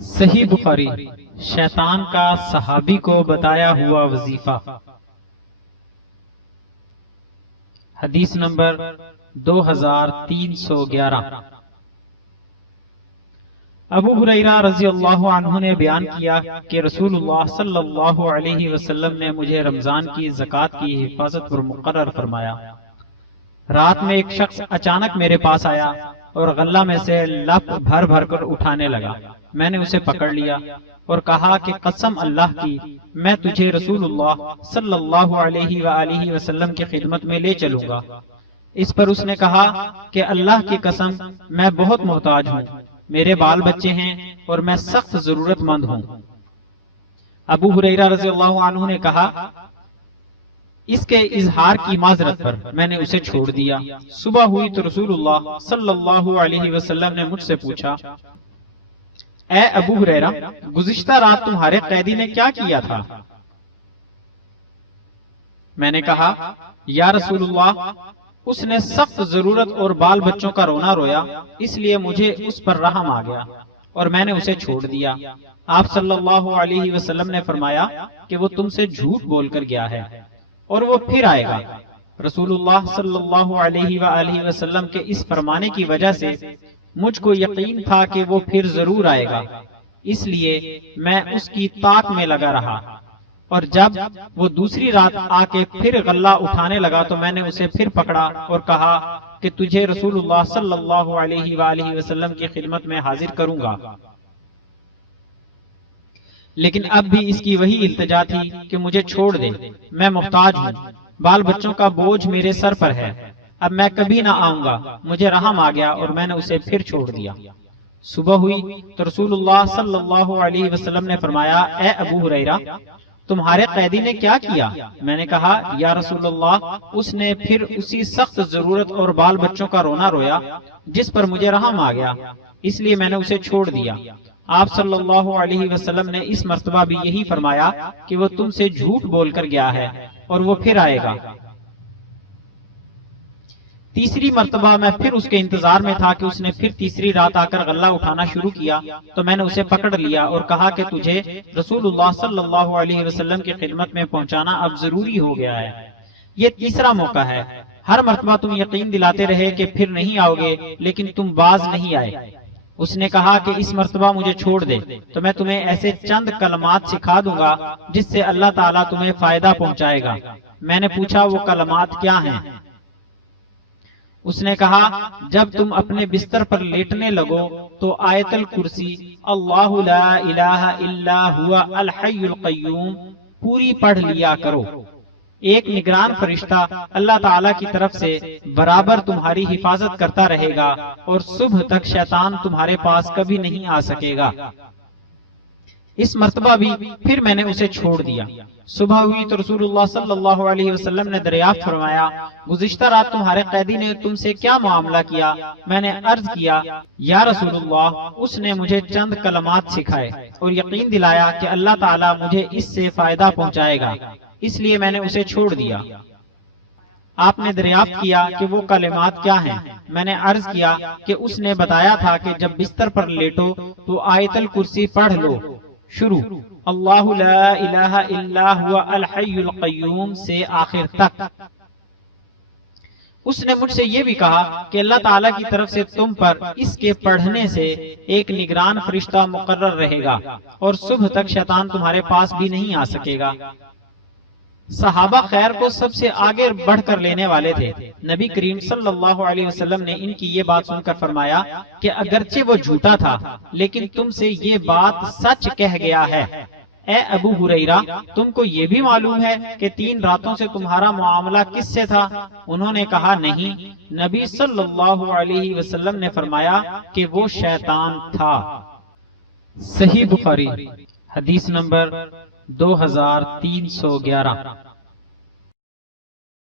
صحیح بخاری شیطان کا صحابی کو بتایا ہوا وظیفہ۔ حدیث نمبر 2311۔ ابو ہریرہ رضی اللہ عنہ نے بیان کیا کہ رسول اللہ صلی اللہ علیہ وسلم نے مجھے رمضان کی زکوٰۃ کی حفاظت پر مقرر فرمایا۔ رات میں ایک شخص اچانک میرے پاس آیا اور غلہ میں سے لپ بھر بھر کر اٹھانے لگا۔ میں نے اسے پکڑ لیا اور کہا کہ قسم اللہ کی، میں تجھے رسول اللہ صلی اللہ علیہ وآلہ وسلم کی خدمت میں لے چلوں گا۔ اس پر اس نے کہا کہ اللہ کی قسم میں بہت محتاج ہوں، میرے بال بچے ہیں اور میں سخت ضرورت مند ہوں۔ ابو ہریرہ رضی اللہ عنہ نے کہا، اس کے اظہار کی معذرت پر میں نے اسے چھوڑ دیا۔ صبح ہوئی تو رسول اللہ صلی اللہ علیہ وسلم نے مجھ سے پوچھا، اے ابو ہریرہ، گزشتہ رات تمہارے قیدی نے کیا کیا تھا؟ میں نے کہا، یا رسول اللہ، اس نے سخت ضرورت اور بال بچوں کا رونا رویا، اس لیے مجھے اس پر رحم آ گیا اور میں نے اسے چھوڑ دیا۔ آپ صلی اللہ علیہ وسلم نے فرمایا کہ وہ تم سے جھوٹ بول کر گیا ہے اور وہ پھر آئے گا۔ رسول اللہ صلی اللہ علیہ وآلہ وسلم کے اس فرمانے کی وجہ سے مجھ کو یقین تھا کہ وہ پھر ضرور آئے گا، اس لیے میں اس کی طاق میں لگا رہا، اور جب وہ دوسری رات آ کے پھر غلہ اٹھانے لگا تو میں نے اسے پھر پکڑا اور کہا کہ تجھے رسول اللہ صلی اللہ علیہ وآلہ وسلم کی خدمت میں حاضر کروں گا، لیکن اب بھی اس کی وہی التجا تھی کہ مجھے چھوڑ دے، میں محتاج ہوں، بال بچوں کا بوجھ میرے سر پر ہے، اب میں کبھی نہ آؤں گا۔ مجھے رحم آ گیا اور میں نے اسے پھر چھوڑ دیا۔ صبح ہوئی تو رسول اللہ صلی اللہ علیہ وسلم نے فرمایا، اے ابو ہریرہ، تمہارے قیدی نے کیا کیا؟ میں نے کہا، یا رسول اللہ، اس نے پھر اسی سخت ضرورت اور بال بچوں کا رونا رویا جس پر مجھے رحم آ گیا، اس لیے میں نے اسے چھوڑ دیا۔ آپ صلی اللہ علیہ وسلم نے اس مرتبہ بھی یہی فرمایا کہ وہ تم سے جھوٹ بول کر گیا ہے اور وہ پھر آئے گا۔ تیسری مرتبہ میں پھر اس کے انتظار میں تھا کہ اس نے پھر تیسری رات آ کر غلہ اٹھانا شروع کیا تو میں نے اسے پکڑ لیا اور کہا کہ تجھے رسول اللہ صلی اللہ علیہ وسلم کی خدمت میں پہنچانا اب ضروری ہو گیا ہے۔ یہ تیسرا موقع ہے۔ ہر مرتبہ تم یقین دلاتے رہے کہ پھر نہیں آؤ گے، لیکن تم باز نہیں آئے۔ اس نے کہا کہ اس مرتبہ مجھے چھوڑ دے تو میں تمہیں ایسے چند کلمات سکھا دوں گا جس سے اللہ تعالیٰ تمہیں فائدہ پہنچائے گا۔ میں نے پوچھا، وہ کلمات کیا ہیں؟ اس نے کہا، جب تم اپنے بستر پر لیٹنے لگو تو آیت الکرسی اللہ لا الہ الا ہوا الحی القیوم پوری پڑھ لیا کرو۔ ایک نگران فرشتہ اللہ تعالیٰ کی طرف سے برابر تمہاری حفاظت کرتا رہے گا اور صبح تک شیطان تمہارے پاس کبھی نہیں آ سکے گا۔ اس مرتبہ بھی پھر میں نے اسے چھوڑ دیا۔ صبح ہوئی تو رسول اللہ صلی اللہ علیہ وسلم نے دریافت فرمایا، گزشتہ رات تمہارے قیدی نے تم سے کیا معاملہ کیا؟ میں نے عرض کیا، یا رسول اللہ، اس نے مجھے چند کلمات سکھائے اور یقین دلایا کہ اللہ تعالیٰ مجھے اس سے فائدہ پہنچائے گا، اس لیے میں نے اسے چھوڑ دیا۔ آپ نے دریافت کیا کہ وہ کلمات کیا ہیں؟ میں نے عرض کیا کہ اس نے بتایا تھا کہ جب بستر پر لیٹو تو آیت الکرسی پڑھ لو، شروع اللہ لا الہ الا ہوا الحی القیوم سے آخر تک۔ اس نے مجھ سے یہ بھی کہا کہ اللہ تعالیٰ کی طرف سے تم پر اس کے پڑھنے سے ایک نگران فرشتہ مقرر رہے گا اور صبح تک شیطان تمہارے پاس بھی نہیں آ سکے گا۔ صحابہ خیر کو سب سے آگے بڑھ کر لینے والے تھے۔ نبی کریم صلی اللہ علیہ وسلم نے ان کی یہ بات سن کر فرمایا کہ اگرچہ وہ جھوٹا تھا لیکن تم سے یہ بات سچ کہہ گیا ہے۔ اے ابو ہریرہ، تم کو یہ بھی معلوم ہے کہ 3 راتوں سے تمہارا معاملہ کس سے تھا؟ انہوں نے کہا، نہیں۔ نبی صلی اللہ علیہ وسلم نے فرمایا کہ وہ شیطان تھا۔ صحیح بخاری حدیث نمبر 2311۔